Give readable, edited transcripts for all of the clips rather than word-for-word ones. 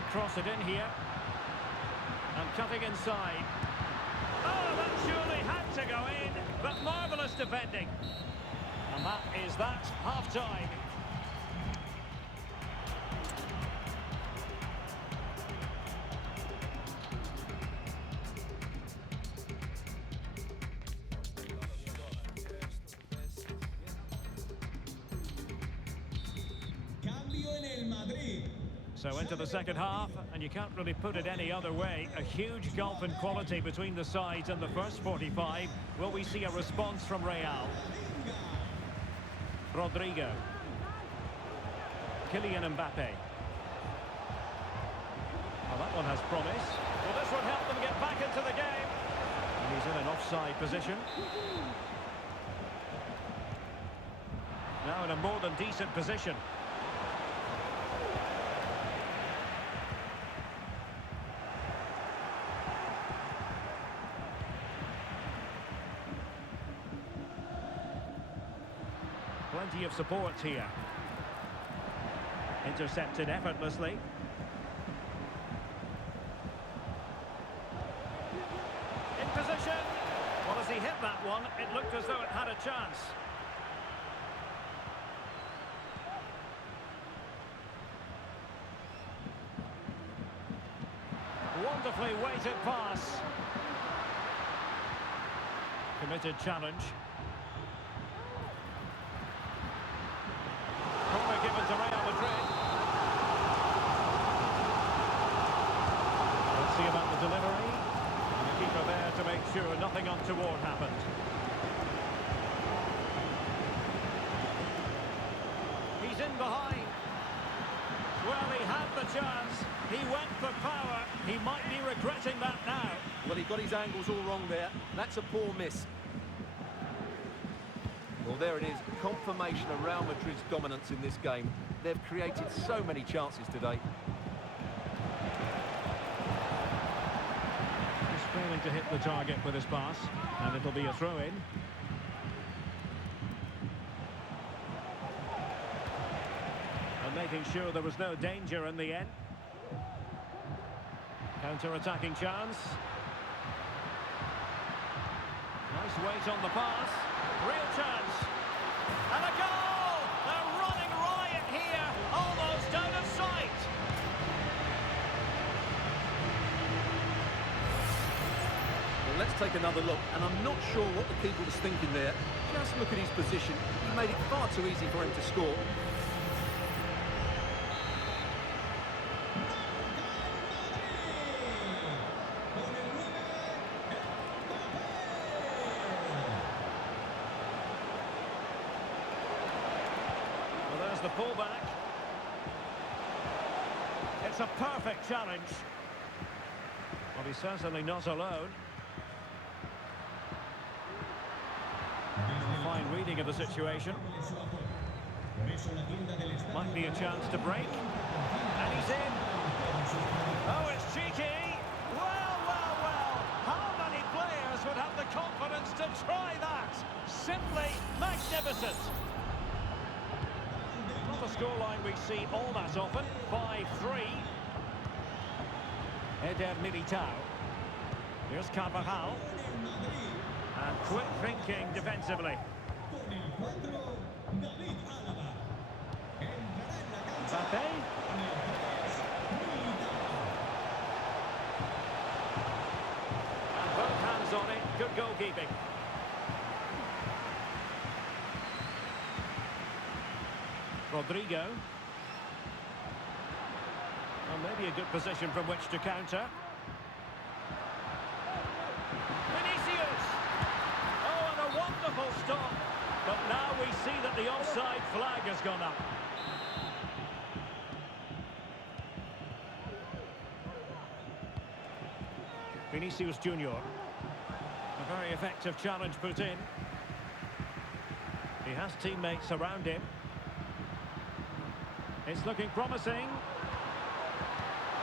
Could cross it in here. And cutting inside. Oh, that surely had to go in, but marvellous defending. And that is that, half-time. So into the second half, and you can't really put it any other way. A huge gulf in quality between the sides in the first 45. Will we see a response from Real? Rodrigo. Kylian Mbappe. Well, that one has promise. Well, this would help them get back into the game. And he's in an offside position. Now in a more than decent position. Plenty of support here. Intercepted effortlessly. In position. Well, as he hit that one, it looked as though it had a chance. Wonderfully weighted pass. Committed challenge. Given to Real Madrid. Let's see about the delivery. And the keeper there to make sure nothing untoward happened. He's in behind. Well, he had the chance. He went for power. He might be regretting that now. Well, he got his angles all wrong there. That's a poor miss. Well, there it is, confirmation of Real Madrid's dominance in this game. They've created so many chances today. He's failing to hit the target with his pass, and it'll be a throw-in. And making sure there was no danger in the end. Counter-attacking chance. Nice weight on the pass. Real chance. And a goal! They're running riot here, almost out of sight. Well, let's take another look, and I'm not sure what the keeper was thinking there. Just look at his position. He made it far too easy for him to score. The pullback. It's a perfect challenge. Well, he's certainly not alone. A fine reading of the situation. Might be a chance to break. And he's in. Oh, it's cheeky. Well, well, well. How many players would have the confidence to try that? Simply magnificent. Not a scoreline we see all that often. 5-3. Eder Militao. Here's Carvajal. And quick thinking defensively. Mbappe. And both hands on it. Good goalkeeping. Rodrigo. Well, maybe a good position from which to counter. Vinicius! Oh, and a wonderful stop. But now we see that the offside flag has gone up. Vinicius Junior. A very effective challenge put in. He has teammates around him. It's looking promising.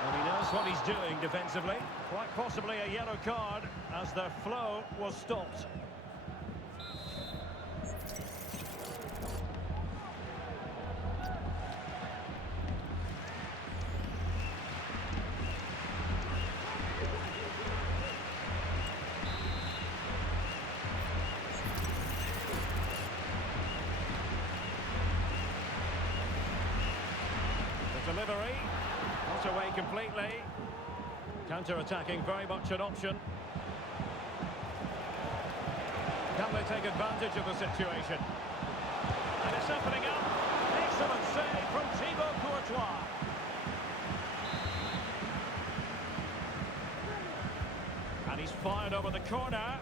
And he knows what he's doing defensively. Quite possibly a yellow card as their flow was stopped. delivery. Not away completely. Counter-attacking, very much an option. Can they take advantage of the situation? And it's opening up. Excellent save from Thibaut Courtois. And he's fired over the corner.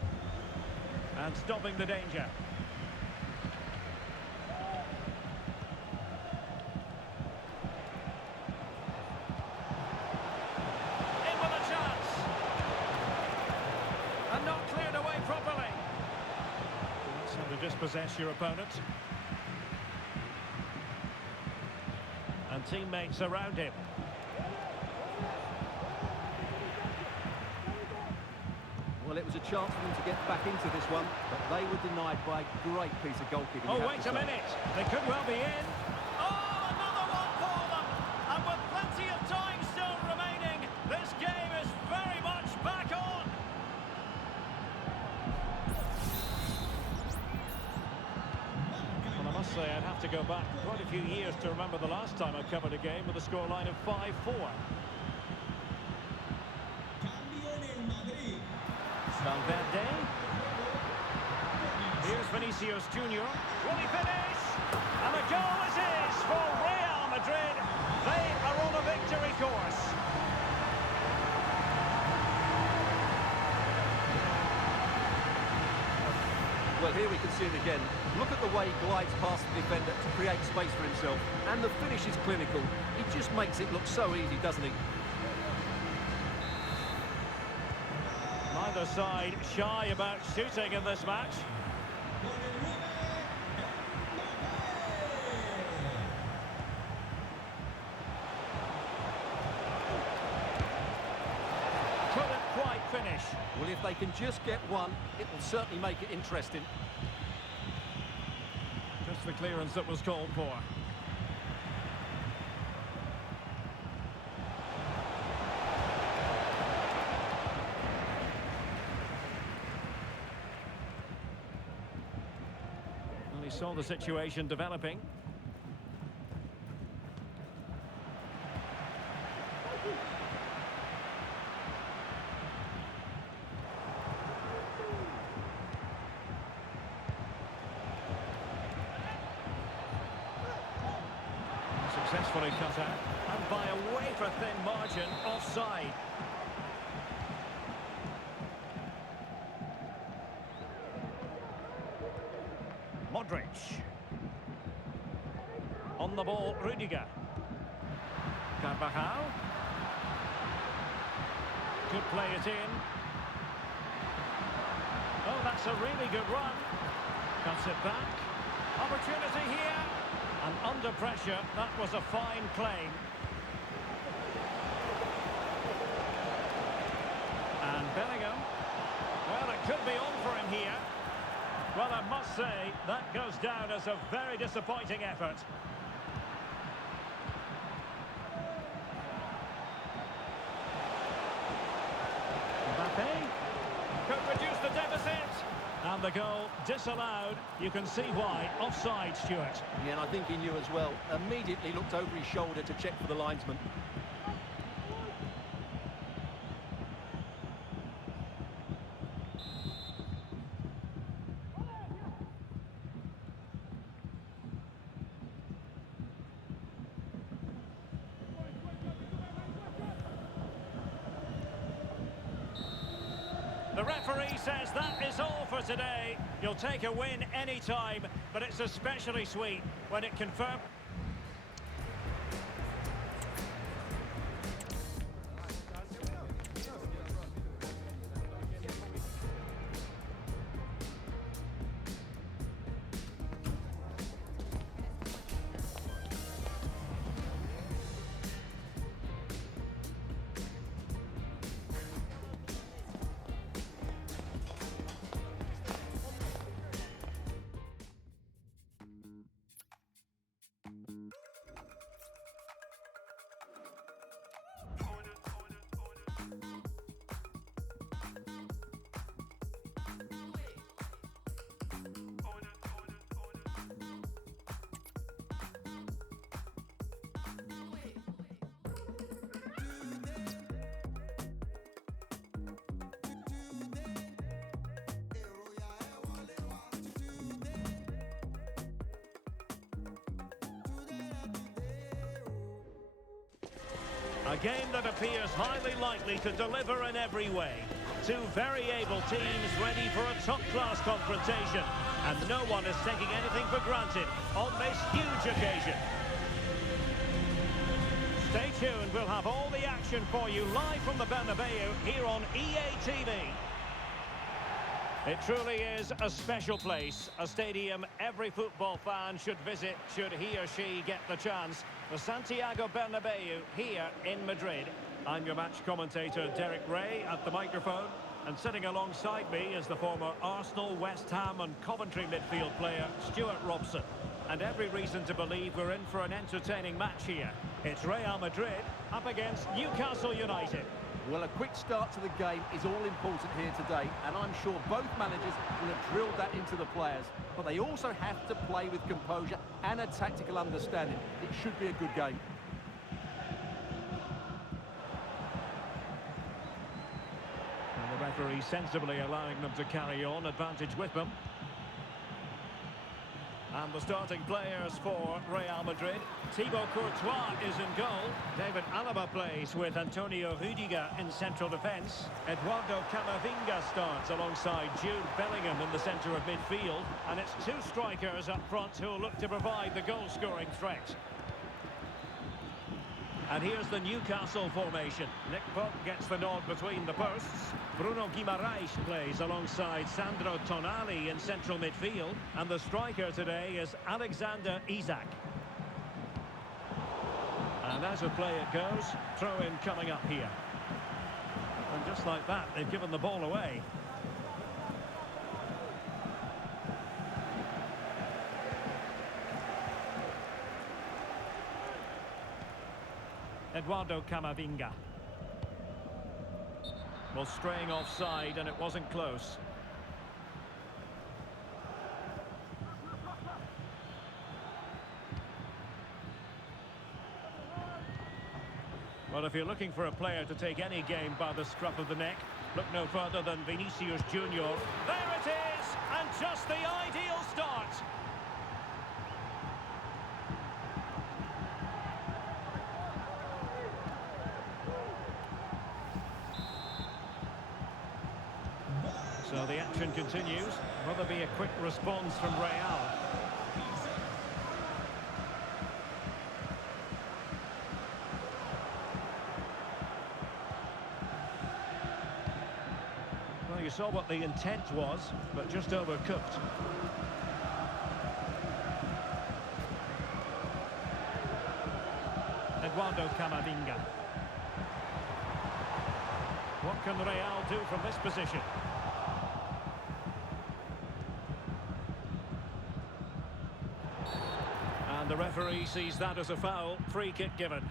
And stopping the danger. In with a chance. And not cleared away properly. That's how to dispossess your opponent. And teammates around him. Well, it was a chance for them to get back into this one, but they were denied by a great piece of goalkeeping. Oh, wait a minute. They could well be in. Oh, another one for them. And with plenty of time still remaining, this game is very much back on. Well, I must say, I'd have to go back quite a few years to remember the last time I covered a game with a scoreline of 5-4. Valverde. Here's Vinicius Junior. Will he finish? And the goal is his for Real Madrid. They are on a victory course. Well, here we can see it again. Look at the way he glides past the defender to create space for himself. And the finish is clinical. He just makes it look so easy, doesn't he? Neither side shy about shooting in this match. Couldn't quite finish. Well, if they can just get one, it will certainly make it interesting. Just the clearance that was called for. He saw the situation developing. Successfully cut out, and by a wafer-thin margin, offside. Modric. On the ball, Rudiger. Carvajal. Could play it in. Oh, that's a really good run. Cuts it back. Opportunity here. And under pressure, that was a fine claim. And Bellingham. Well, it could be on for him here. Well, I must say, that goes down as a very disappointing effort. Mbappe could reduce the deficit. And the goal disallowed. You can see why. Offside, Stuart. Yeah, and I think he knew as well. Immediately looked over his shoulder to check for the linesman. The referee says that is all for today. You'll take a win any time, but it's especially sweet when it confirms. A game that appears highly likely to deliver in every way. Two very able teams ready for a top-class confrontation. And no one is taking anything for granted on this huge occasion. Stay tuned, we'll have all the action for you live from the Bernabeu here on EA TV. It truly is a special place, a stadium every football fan should visit should he or she get the chance. The Santiago Bernabeu here in Madrid. I'm your match commentator Derek Ray at the microphone, and sitting alongside me is the former Arsenal, West Ham and Coventry midfield player Stuart Robson. And every reason to believe we're in for an entertaining match here. It's Real Madrid up against Newcastle United. Well, a quick start to the game is all important here today, and I'm sure both managers will have drilled that into the players. But they also have to play with composure and a tactical understanding. It should be a good game. And the referee sensibly allowing them to carry on, advantage with them. And the starting players for Real Madrid. Thibaut Courtois is in goal. David Alaba plays with Antonio Rudiger in central defence. Eduardo Camavinga starts alongside Jude Bellingham in the centre of midfield. And it's two strikers up front who will look to provide the goal-scoring threat. And here's the Newcastle formation. Nick Pope gets the nod between the posts. Bruno Guimaraes plays alongside Sandro Tonali in central midfield. And the striker today is Alexander Isak. And as a play it goes, throw-in coming up here. And just like that, they've given the ball away. Eduardo Camavinga. Well, straying offside, and it wasn't close. Well, if you're looking for a player to take any game by the scruff of the neck, look no further than Vinicius Junior. There it is! And just the ideal start! So the action continues. Will there be a quick response from Real? Well, you saw what the intent was, but just overcooked. Eduardo Camavinga. What can Real do from this position? And the referee sees that as a foul. Free kick given.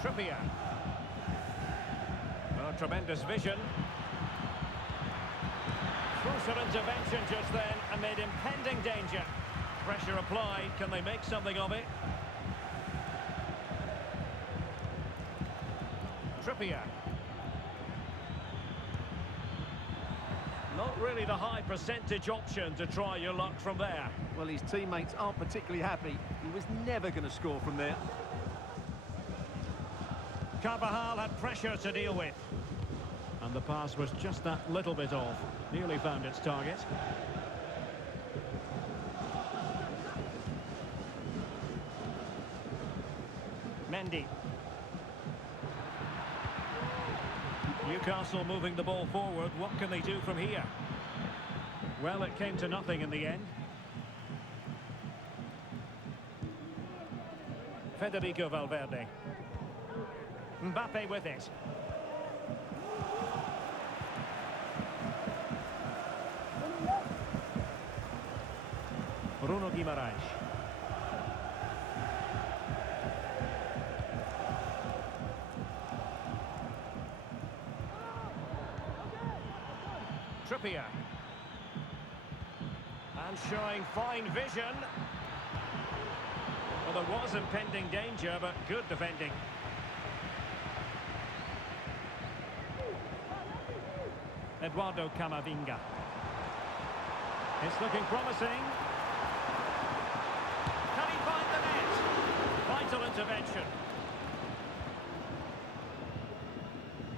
Trippier. Oh, tremendous vision. Crucial intervention just then amid impending danger. Pressure applied. Can they make something of it? Trippier. Not really the high percentage option to try your luck from there. Well, his teammates aren't particularly happy. He was never going to score from there. Carvajal had pressure to deal with. And the pass was just that little bit off. Nearly found its target. Mendy. Newcastle moving the ball forward. What can they do from here? Well, it came to nothing in the end. Federico Valverde. Mbappe with it. Bruno Guimaraes. Trippier. And showing fine vision. Well, there was impending danger, but good defending. Eduardo Camavinga. It's looking promising. Can he find the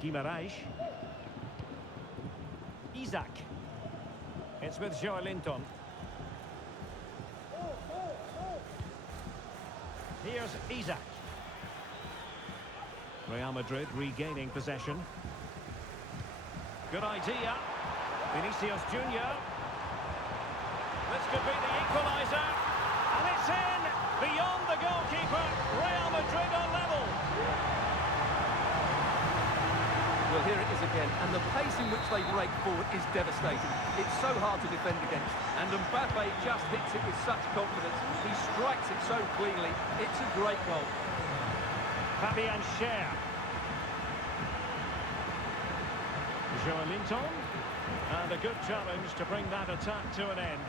Guimaraes. Isaac. It's with Joelinton. Here's Isaac. Real Madrid regaining possession. Good idea. Vinicius Junior. This could be the equaliser. And it's in! Beyond the goalkeeper. Real Madrid are level. Well, here it is again, and the pace in which they break forward is devastating. It's so hard to defend against, and Mbappe just hits it with such confidence. He strikes it so cleanly. It's a great goal. Fabian Schär. Joelinton. And a good challenge to bring that attack to an end.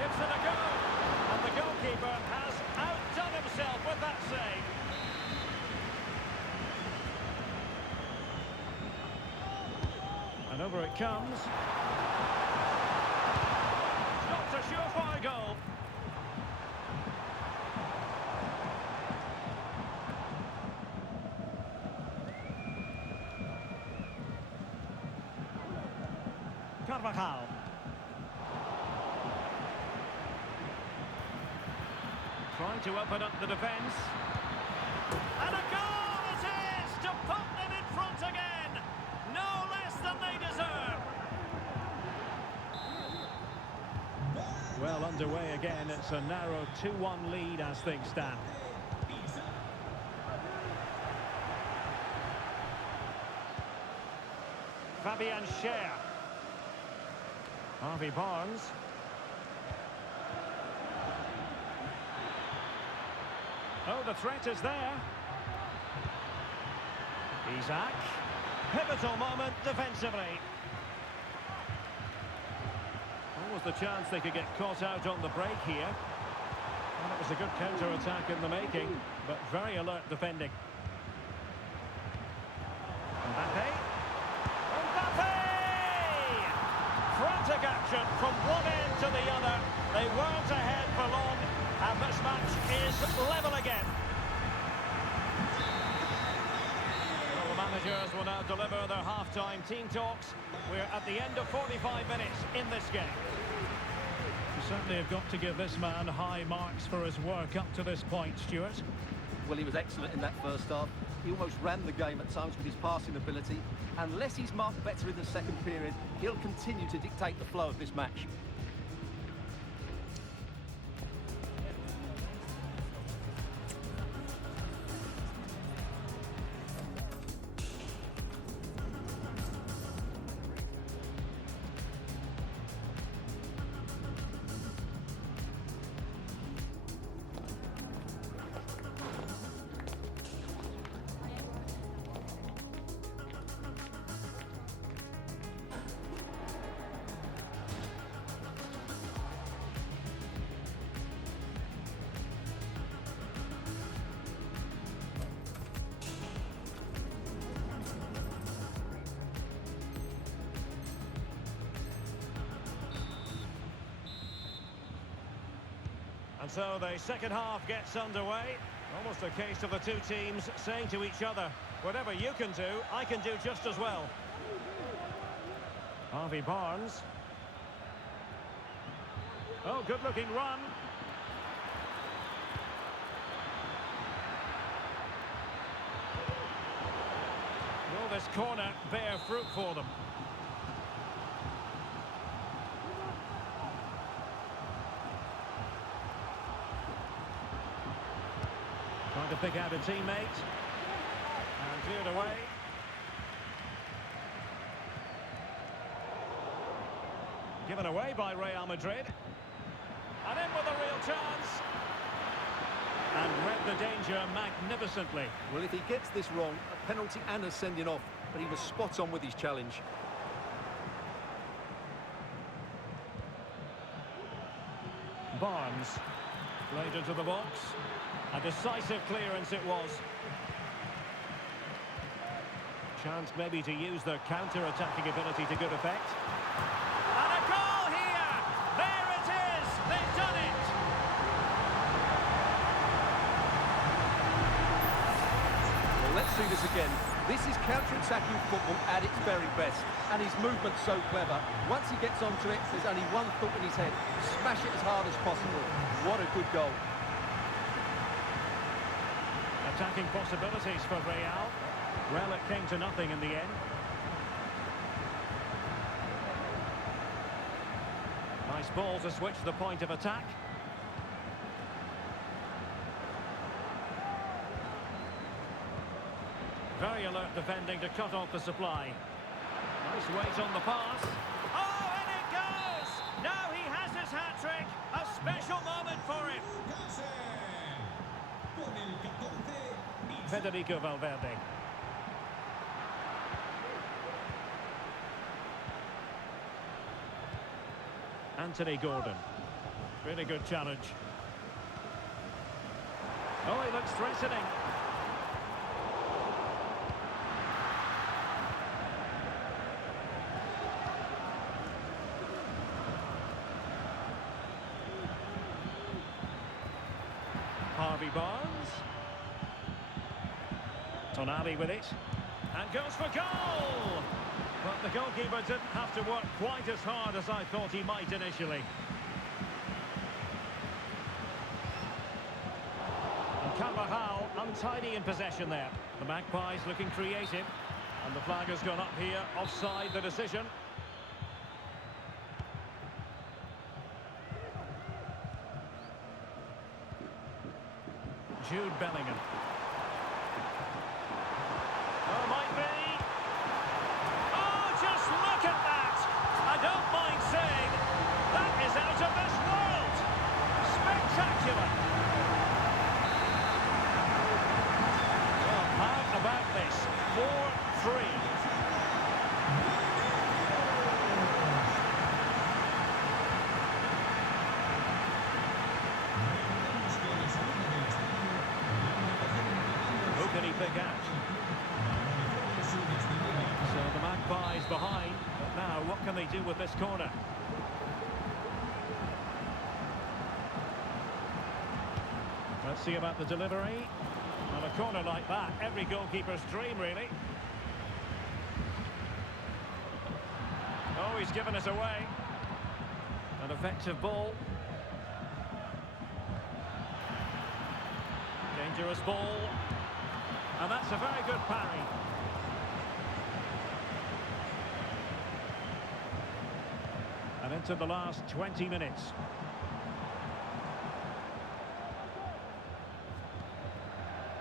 Gives it a go. And the goalkeeper has outdone himself with that save. And over it comes. It's not a surefire goal. Carvajal. Trying to open up the defence. And a goal it is to put them in front again. No less than they deserve. Well underway again. It's a narrow 2-1 lead as things stand. Fabian Schär. Harvey Barnes. Oh, the threat is there. Isaac. Pivotal moment defensively. Almost the chance they could get caught out on the break here. Well, it was a good counter-attack in the making, but very alert defending. Mbappe. Mbappe! Frantic action from one end to the other. They weren't ahead for long, and this match is level again. Well, the managers will now deliver their half-time team talks. We're at the end of 45 minutes in this game. You certainly have got to give this man high marks for his work up to this point, Stuart. Well, he was excellent in that first half. He almost ran the game at times with his passing ability. Unless he's marked better in the second period, he'll continue to dictate the flow of this match. And so the second half gets underway. Almost a case of the two teams saying to each other, whatever you can do, I can do just as well. Harvey Barnes. Oh, good-looking run. Will this corner bear fruit for them? Trying to pick out a teammate. And cleared away. Given away by Real Madrid. And in with a real chance. And read the danger magnificently. Well, if he gets this wrong, a penalty and a sending off, but he was spot on with his challenge. Barnes. Played into the box. A decisive clearance it was. Chance maybe to use their counter-attacking ability to good effect. And a goal here! There it is! They've done it! see this again. This is counter-attacking football at its very best. And his movement's so clever. Once he gets onto it, there's only one thought in his head. Smash it as hard as possible. What a good goal. Attacking possibilities for Real. Well, it came to nothing in the end. Nice ball to switch the point of attack. Very alert defending to cut off the supply. Nice weight on the pass. Oh, and it goes! Now he has his hat-trick. A special moment for him. Federico Valverde. Anthony Gordon. Really good challenge. Oh, he looks threatening. Harvey Barnes. Tonali with it. And goes for goal! But the goalkeeper didn't have to work quite as hard as I thought he might initially. And Carvajal untidy in possession there. The Magpies looking creative. And the flag has gone up here, offside the decision. Jude Bellingham. Oh, might be. Oh, just look at that! I don't mind saying, that is out of this world! Spectacular! Well, how about this? 4-3. Who can he pick out? So the Magpies behind, but now what can they do with this corner? Let's see about the delivery. Well, a corner like that, every goalkeeper's dream, really. Oh, he's given us away. An effective ball. Dangerous ball. And that's a very good parry. And into the last 20 minutes.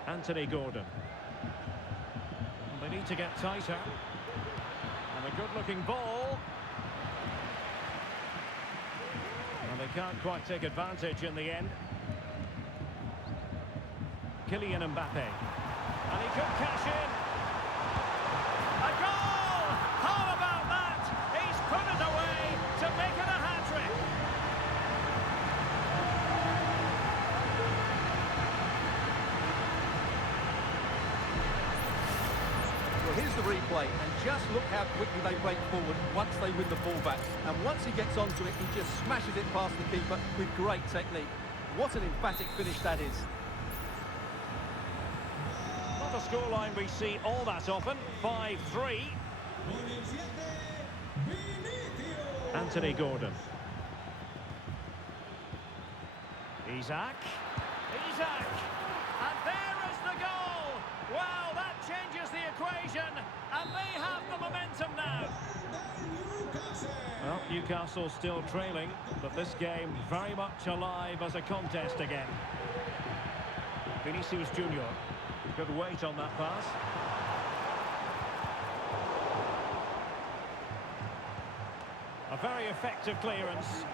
Anthony Gordon. And they need to get tighter. And a good-looking ball. And they can't quite take advantage in the end. Kylian Mbappe. And he could cash in. A goal! How about that? He's put it away to make it a hat-trick. Well, here's the replay, and just look how quickly they break forward once they win the ball back. And once he gets onto it, he just smashes it past the keeper with great technique. What an emphatic finish that is. Not a scoreline we see all that often. 5-3. Anthony Gordon. Isaac. And there is the goal! Wow, that changes the equation. And they have the momentum now. Well, Newcastle still trailing, but this game very much alive as a contest again. Vinicius Junior. Good weight on that pass. A very effective clearance.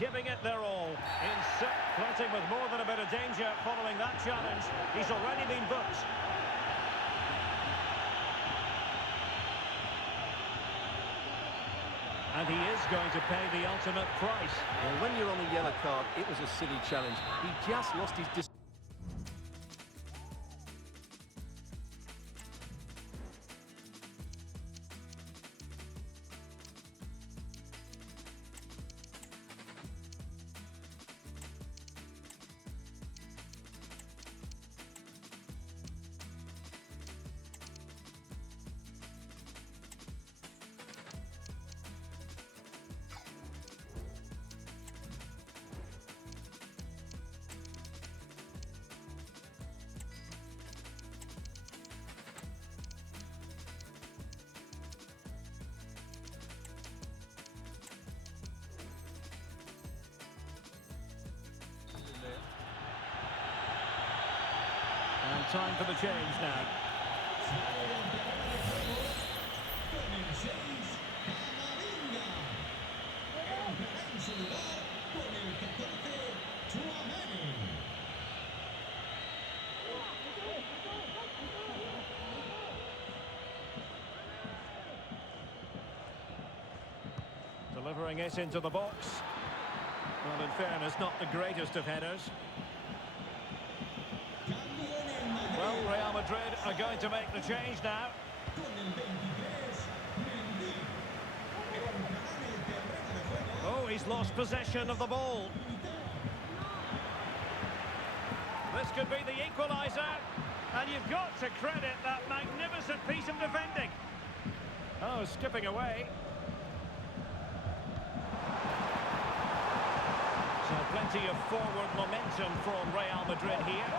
Giving it their all. Flirting with more than a bit of danger following that challenge. He's already been booked. And he is going to pay the ultimate price. Well, when you're on a yellow card, it was a silly challenge. He just lost his... time for the change now. Delivering it into the box. Well, in fairness, not the greatest of headers. Well, Real Madrid are going to make the change now. Oh, he's lost possession of the ball. This could be the equaliser. And you've got to credit that magnificent piece of defending. Oh, skipping away. So plenty of forward momentum from Real Madrid here.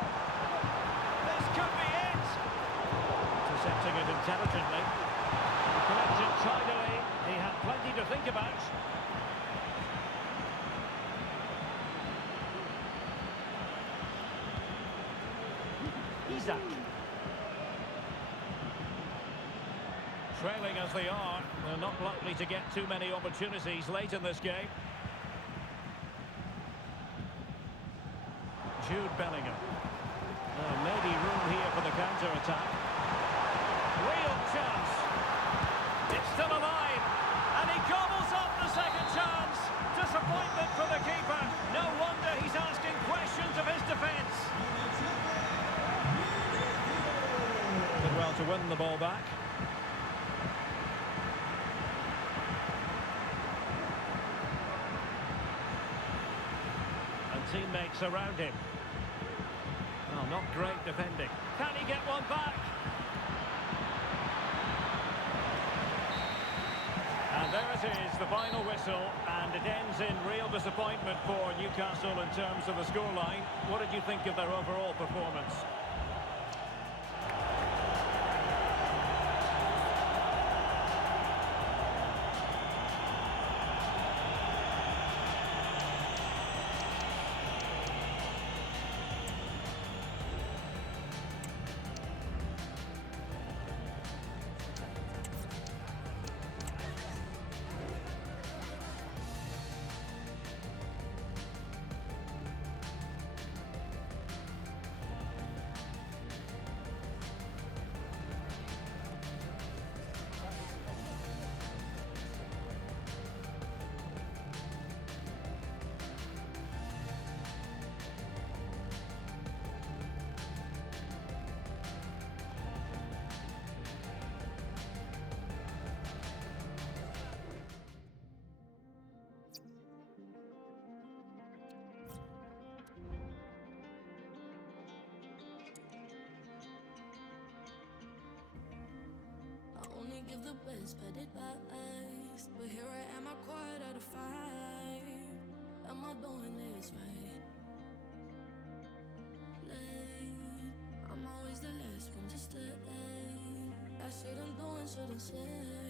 This could be it. Intercepting it intelligently. Collected tidily. He had plenty to think about. Isaac. Trailing as they are, they're not likely to get too many opportunities late in this game. Jude Bellingham. Maybe room here for the counter-attack. Real chance. It's still alive. And he gobbles up the second chance. Disappointment for the keeper. No wonder he's asking questions of his defence. Did well to win the ball back. And teammates around him. Oh, not great defending. Can he get one back? And there it is, the final whistle, and it ends in real disappointment for Newcastle in terms of the scoreline. What did you think of their overall performance? Give the best, but it lies. But here I am, I quiet out of 5. Am I doing this right? Late. I'm always the last one to stay. I shouldn't do and shouldn't say.